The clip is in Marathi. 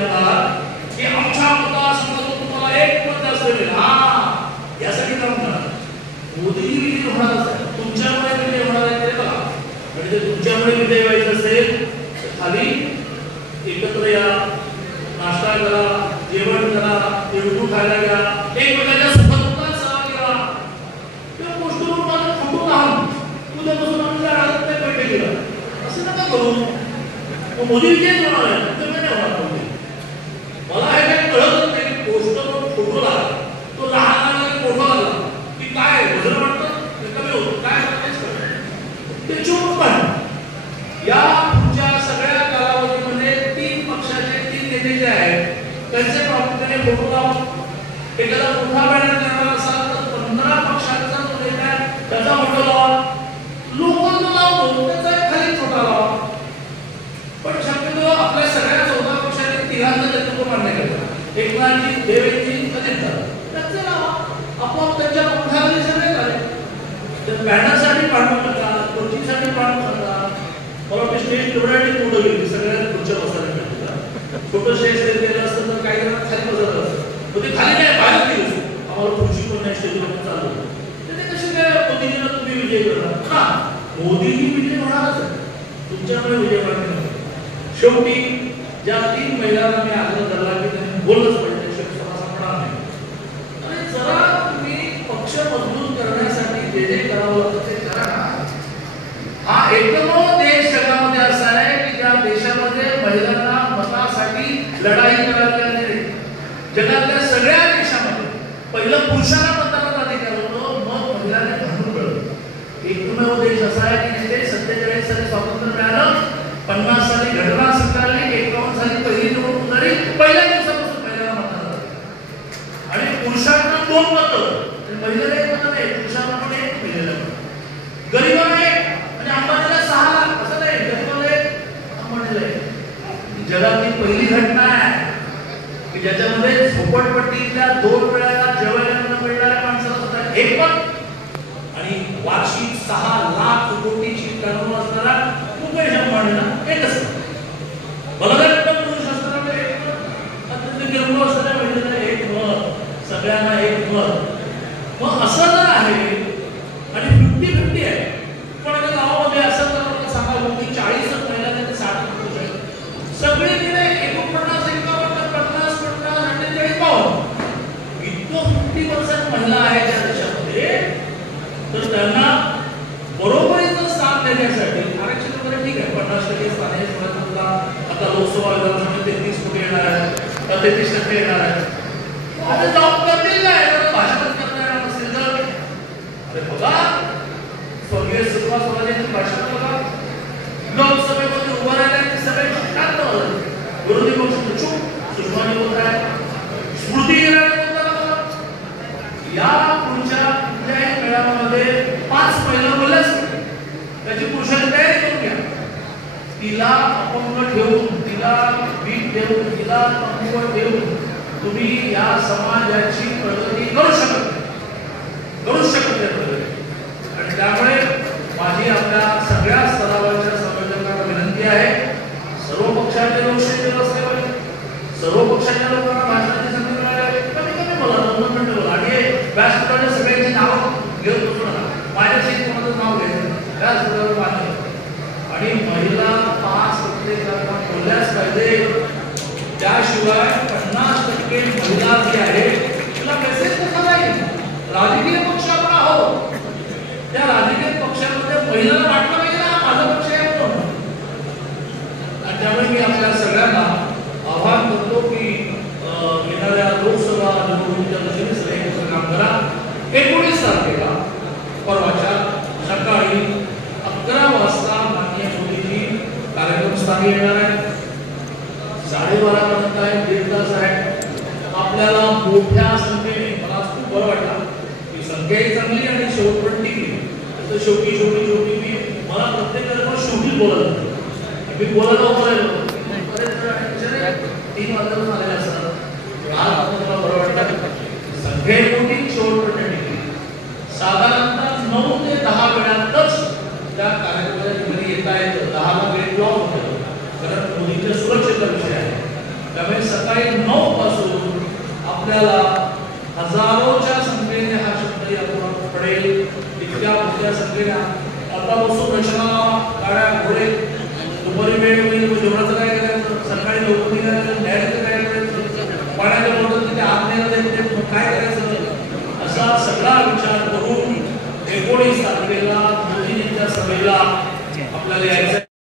म्हणणार की आमच्या मतदारसंघातून तुम्हाला एक मत जास्त मिळेल, हा यासाठी काम करा. मोदीजी विजय होणारच आहे, तुमच्यामुळे विजय होणार आहे ते बघा. म्हणजे तुमच्यामुळे विजय व्हायचं असेल तर खाली एकत्र या, नाश्ता करा, जेवण करा, तिळगुळ खायला घ्या, एकमेकांच्या सुखदुःखात सहभागी राहा. त्या गोष्टीवर मला फोटो काढून उद्यापासून आमच्या राहत नाही बैठकीला असं नका करू. मोदी विजय होणार आहे, तुमच्याकडे नाही होणार. मला हे काही कळतच नाही की पोस्टरवर फोटो लागला, तो लहान फोटो लागला की काय वजन वाटतं कमी होतं, काय त्याच्यावर पण या तुमच्या सगळ्या कालावधीमध्ये 3 पक्षाचे 3 नेते जे आहेत त्यांचे प्रामुख्याने फोटो लावून एखादा मोठा बॅनर करणार असाल तर 15 पक्षांचा जो नेता आहे त्याचा फोटो लावा. लोक लावतो त्याचा खाली छोटा लावा. पण शक्यतो आपल्या सगळ्या 14 पक्षांनी 13चं नेतृत्व मान्य करतात. एकनाथजी, देवेंद्रजी, अजितदादा त्याचे लावा. आपोआप त्यांच्या पंखाखाली सगळे झाले. तर बॅनरसाठी पाठवून नका, खुर्चीसाठी पाठवून नका. मला वाटतं स्टेज तेवढ्यासाठी मोठं गेली, सगळ्या खुर्च्या बसायला मिळाल्या. छोटं स्टेज केलं असतं तर काही जण खाली बसत असतं, ते खाली काय बाहेर गेलं आम्हाला खुर्ची पण नाही, स्टेजवर चालू ते कसे काय मोदीजीला तुम्ही विजय करणार. हा मोदीजी विजय होणारच आहे, तुमच्यामुळे विजय होणार नाही. शेवटी ज्या 3 महिलांना मी आग्रह धरला की त्यांनी बोललंच पाहिजे, शब्दसभा संपणार नाही. आणि जरा तुम्ही पक्ष मजबूत करण्यासाठी जे जे करावं लागतं ते करा. हा एकमेव देश जगामध्ये असा आहे की ज्या देशामध्ये महिलांना मतासाठी लढाई करायला नाही. जगातल्या सगळ्या देशामध्ये पहिलं पुरुषांना मतदानाचा अधिकार होतो, मग महिलांना घालून मिळतो. एकमेव देश असा आहे की जिथे 47 साली स्वातंत्र्य मिळालं, 50 साली घटना स्वीकारली, 51 साली पहिली निवडणूक झाली, पहिल्या दिवसापासून महिलांना मतदान झालं. आणि पुरुषांना 2 मतं, महिलेला 1 मत नाही, पुरुषांना पण 1, महिलेला पण. गरीबांना 1 आणि अंबानीला 6 लाख असं नाही, गरीबाला 1, अंबानीला 1. जगातली पहिली घटना आहे की ज्याच्यामध्ये झोपडपट्टीतल्या 2 वेळा जेवायला न मिळणाऱ्या माणसाला सुद्धा 1 मत आणि वार्षिक 6 लाख कोटीची टर्नओव्हर असणारा मुकेश अंबानीला 1च मत. बलाढ्य पुरुष असताना 1 मत, अत्यंत गिरमो असणाऱ्या महिलेला 1 मत, सगळ्यांना 1 मत. मग असं जर आहे आणि 50-50 आहे, पण आता गावामध्ये असं तर सांगा की 40 महिला ते 60 पुरुष आहेत, सगळे गेले 49, 51, 50, 48, 52. इतकं 50% महिला आहे त्या देशामध्ये, तर त्यांना बरोबरीचं स्थान देण्यासाठी आरक्षण वगैरे ठीक आहे, 50% स्थान आहे. आता लोकसभा विधानसभेमध्ये 33 कोटी येणार आहे, 33% येणार आहे. आता जॉब करतील काय, भाषण करणार नसेल तर अरे बघा स्वर्गीय सुषमा स्वराजांची भाषण बघा, लोकसभेमध्ये उभं राहिल्या सगळे शांत होते, विरोधी पक्ष चूप, सुषमाने बोलत आहे, स्मृती इराणी बोलतात. या पुढच्या कुठल्याही मेळाव्यामध्ये 5 महिला बोलल्याच त्याची पुरुषांची तयारी करून घ्या. तिला अपंग ठेवून, तिला वीट ठेवून, तिला अपंग ठेवून तुम्ही या समाजाची प्रगती करू शकत नाही. आणि त्यामुळे माझी आपल्या सगळ्या स्तरावरच्या संयोजकांना विनंती आहे, सर्व पक्षाचे लोक स्टेजवर असले पाहिजे, सर्व पक्षाच्या लोकांना भाषणाची संधी मिळावी. कमी बोला, 2 मिनिटं बोला. आणि व्यासपीठाच्या सगळ्यांची नावं घेऊन बसू नका, माझ्याशी कोणाचं नाव घ्यायचं, व्यासपीठावर बांधलं. आणि महिला 5% बोलल्याच पाहिजे. त्याशिवाय 50% महिला जी आहे तिला मेसेज कसा जाईल. राजकीय पक्ष आपण आहोत, त्या राजकीय पक्षामध्ये महिलांना वाटलं पाहिजे ना माझा पक्ष आहे म्हणून. आणि त्यामुळे मी आपल्या सगळ्यांना आवाहन करतो की येणाऱ्या लोकसभा निवडणुकीच्या दृष्टीने सगळे काम करा. 19 तारखेला परवाच्या सकाळी 11 वाजता माननीय मोदीजी कार्यक्रम स्थानी येणार आहे. 12:30 पर्यंत आहे, 1.5 तास आहे. आपल्याला मोठ्या संख्येने, मला खूप बरं वाटलं की संख्याही चांगली आणि शेवटपर्यंत टिकली. तर शेवटी मी मला प्रत्येकाला शेवटी बोलायला मी बोलायला उभं 3 वाजता आलेले असतात. आज आपल्याला बरं वाटतं संख्या मोठी, शेवटपर्यंत टिकली. साधारणतः 9 ते 10 वेळातच त्या कार्यक्रमाच्या ठिकाणी येता येतं. 10ला गेट ब्लॉक होतं, कारण मोदींच्या सुरक्षेचा विषय आहे. त्यामुळे सकाळी 9 पासून आपल्याला हजारोच्या संख्येने हा शब्द यातून पडेल. इतक्या मोठ्या संख्येने आता बसून रचना गाड्या घोडे दुपारी वेळ होईल जेवणाचं काय करायचं, सकाळी लवकर निघायचं, न्यायचं काय करायचं, पाण्याच्या बरोबर तिथे आत नाही काय करायचं, असा सगळा विचार करून 19 तारखेला मोदींच्या सभेला आपल्याला यायचं.